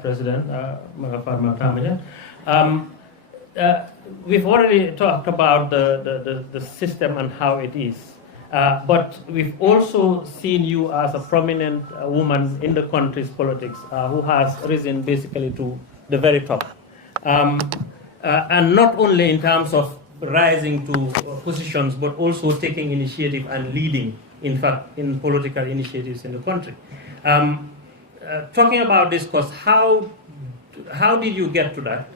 President, Fatoumata Jallow Tambajang. We've already talked about the system and how it is, but we've also seen you as a prominent woman in the country's politics who has risen basically to the very top. And not only in terms of rising to positions, but also taking initiative and leading, in fact, in political initiatives in the country. Talking about this course, how did you get to that?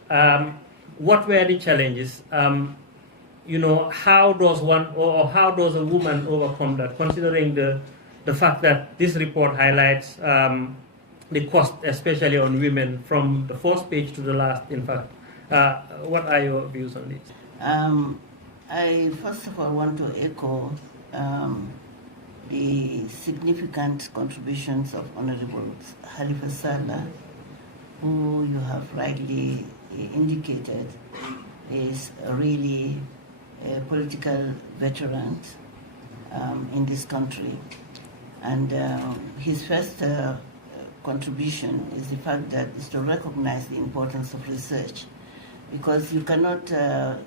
What were the challenges? How does one or how does a woman overcome that, considering the fact that this report highlights the cost, especially on women, from the first page to the last, in fact. What are your views on this? I first of all want to echo the significant contributions of Honorable Halifa Sallah, who you have rightly indicated is really a political veteran in this country. And his first contribution is the fact that is to recognize the importance of research, because you cannot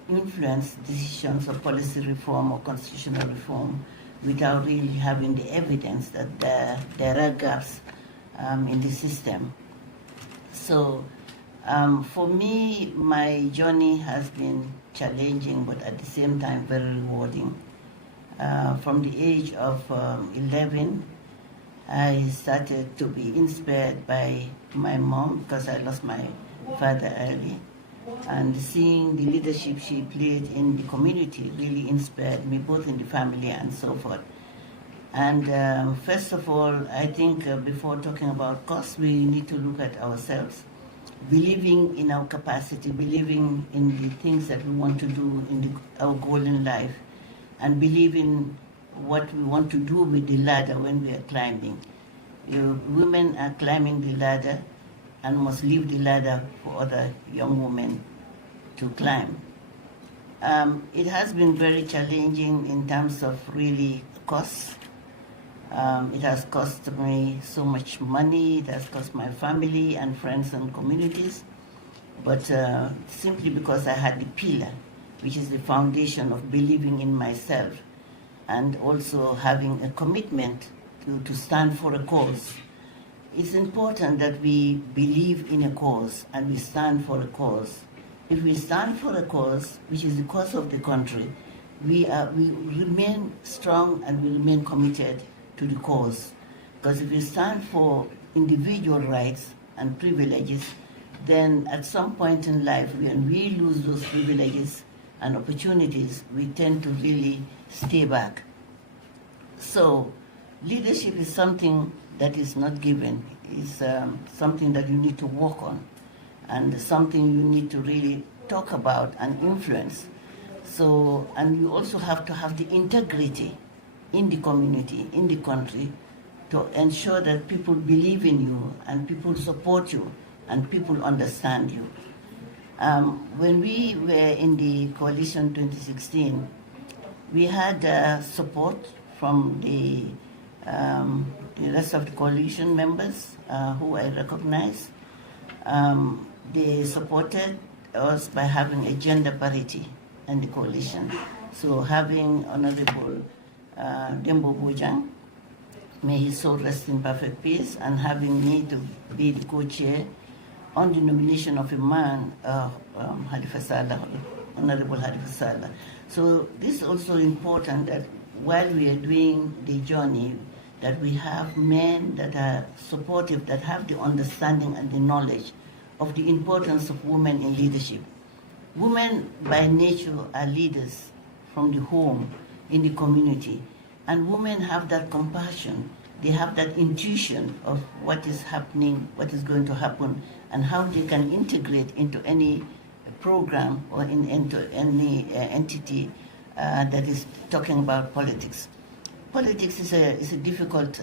influence decisions of policy reform or constitutional reform without really having the evidence that there are gaps in the system. So for me, my journey has been challenging, but at the same time very rewarding. From the age of 11, I started to be inspired by my mom, because I lost my father early. And seeing the leadership she played in the community really inspired me, both in the family and so forth. And first of all, I think before talking about cost, we need to look at ourselves, believing in our capacity, believing in the things that we want to do in our goal in life, and believing what we want to do with the ladder when we are climbing. Women are climbing the ladder and must leave the ladder for other young women to climb. It has been very challenging in terms of really costs. It has cost me so much money, it has cost my family and friends and communities, but simply because I had the pillar, which is the foundation of believing in myself, and also having a commitment to stand for a cause. It's important that we believe in a cause and we stand for a cause. If we stand for a cause, which is the cause of the country, we remain strong and we remain committed to the cause. Because if we stand for individual rights and privileges, then at some point in life, when we lose those privileges and opportunities, we tend to really stay back. So leadership is something that is not given. It's something that you need to work on, and something you need to really talk about and influence. So, and you also have to have the integrity in the community, in the country, to ensure that people believe in you and people support you and people understand you. When we were in the coalition 2016, we had support from the rest of the coalition members who I recognize. They supported us by having a gender parity in the coalition. So having Honorable Tambajang, may his soul rest in perfect peace, and having me to be the co-chair on the nomination of a man, Halifa Sallah, Honorable Halifa Sallah. So this is also important that while we are doing the journey, that we have men that are supportive, that have the understanding and the knowledge of the importance of women in leadership. Women by nature are leaders from the home, in the community, and women have that compassion. They have that intuition of what is happening, what is going to happen, and how they can integrate into any program or into any entity that is talking about politics. Politics is a difficult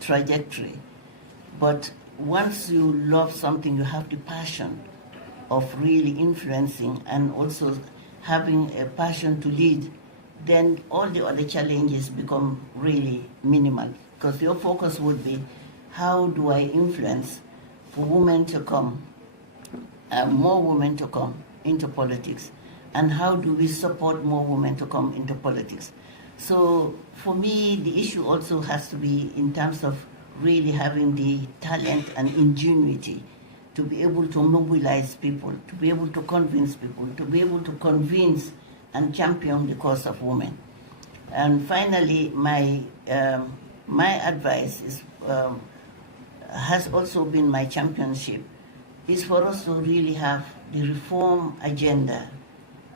trajectory, but once you love something, you have the passion of really influencing and also having a passion to lead, then all the other challenges become really minimal, because your focus would be how do I influence for women to come, more women to come into politics, and how do we support more women to come into politics? So for me, the issue also has to be in terms of really having the talent and ingenuity to be able to mobilize people, to be able to convince people, to be able to convince and champion the cause of women. And finally, my advice is, has also been my championship, is for us to really have the reform agenda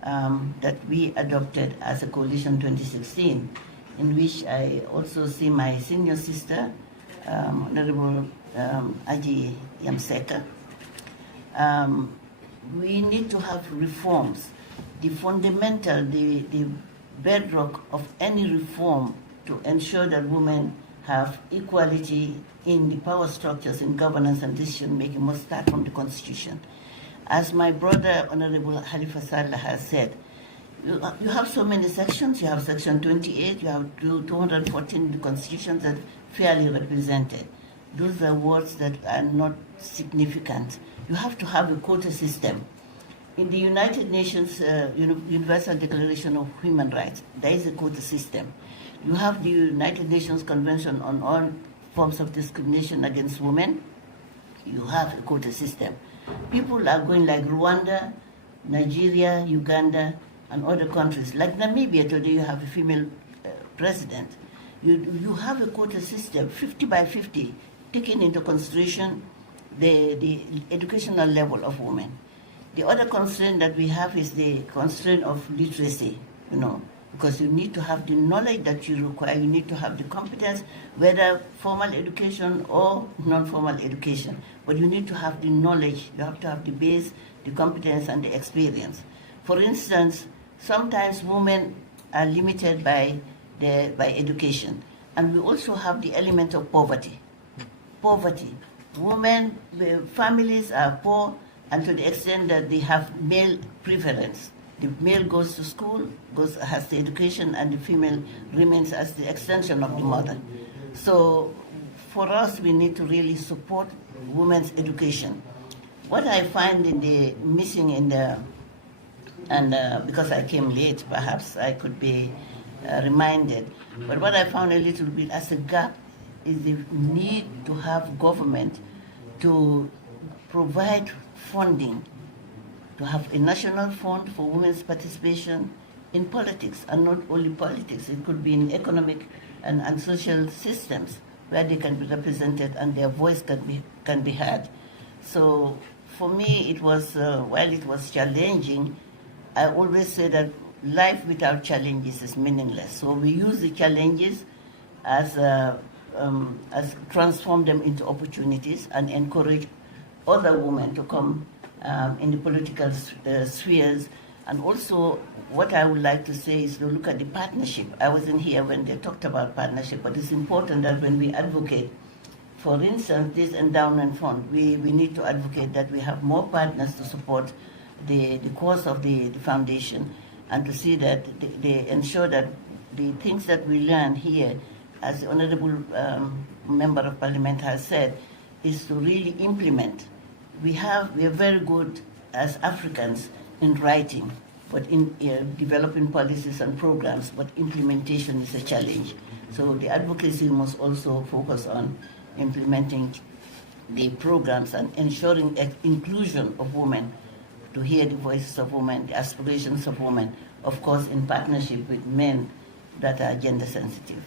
that we adopted as a coalition 2016, in which I also see my senior sister, Honorable Aji Yamseka. We need to have reforms. The fundamental, the bedrock of any reform to ensure that women have equality in the power structures, in governance and decision making must start from the Constitution. As my brother, Honorable Halifa Sallah, has said, you have so many sections. You have Section 28, you have 214 in the Constitution that fairly represented. Those are words that are not significant. You have to have a quota system. In the United Nations Universal Declaration of Human Rights, there is a quota system. You have the United Nations Convention on all forms of discrimination against women. You have a quota system. People are going like Rwanda, Nigeria, Uganda, and other countries. Like Namibia, today you have a female president. You have a quota system, 50 by 50, taking into consideration the educational level of women. The other constraint that we have is the constraint of literacy, because you need to have the knowledge that you require, you need to have the competence, whether formal education or non-formal education. But you need to have the knowledge, you have to have the base, the competence, and the experience. For instance, sometimes women are limited by education. And we also have the element of poverty. Poverty. Women, families are poor, and to the extent that they have male preference. The male goes to school, has the education, and the female remains as the extension of the mother. So for us, we need to really support women's education. What I find missing in the, and because I came late, perhaps I could be reminded, but what I found a little bit as a gap is the need to have government to provide funding, to have a national fund for women's participation in politics, and not only politics. It could be in economic and social systems where they can be represented and their voice can be heard. So for me, it was, while it was challenging, I always say that life without challenges is meaningless. So we use the challenges as transform them into opportunities and encourage other women to come in the political spheres. And also, what I would like to say is to look at the partnership. I wasn't here when they talked about partnership, but it's important that when we advocate, for instance, this endowment fund, we need to advocate that we have more partners to support the cause of the foundation, and to see that they ensure that the things that we learn here, as the Honorable Member of Parliament has said, is to really implement. We are very good as Africans in writing, but in developing policies and programs, but implementation is a challenge. So the advocacy must also focus on implementing the programs and ensuring inclusion of women, to hear the voices of women, the aspirations of women, of course in partnership with men that are gender sensitive.